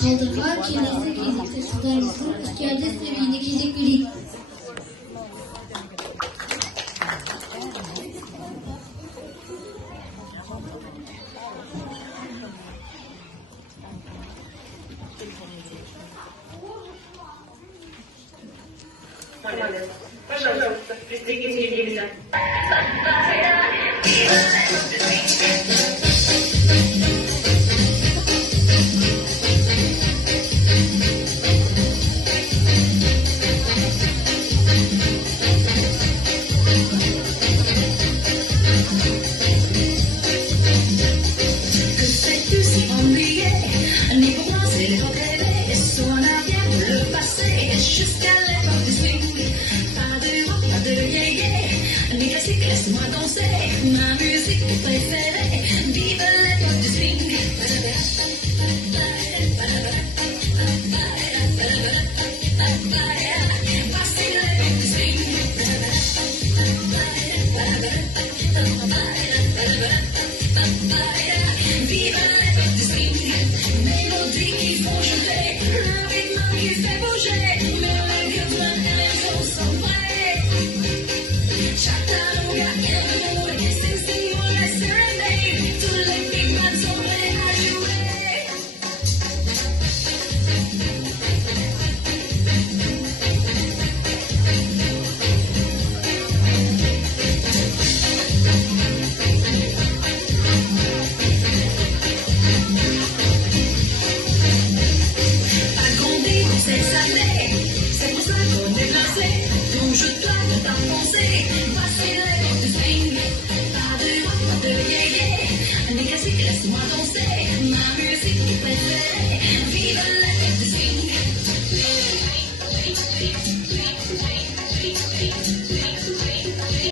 Kaldırma kirlisi giydik taşılar mısın? İskerde seviyini giydik gri. Пожалуйста, пристегните ремня. Laisse-moi danser, ma musique préférée, vive l'époque du swing. Passez l'époque du swing. Vive l'époque du swing. Mélodies qui font chanter, le rythme qui fait bouger, mais les violons et les os sont prêts. Chattanooga in the mood, sing more like serenade. Tous les big bands sont prêts à jouer. Pas grandi dans cette année, c'est pour ça qu'on est lancé. Donc je dois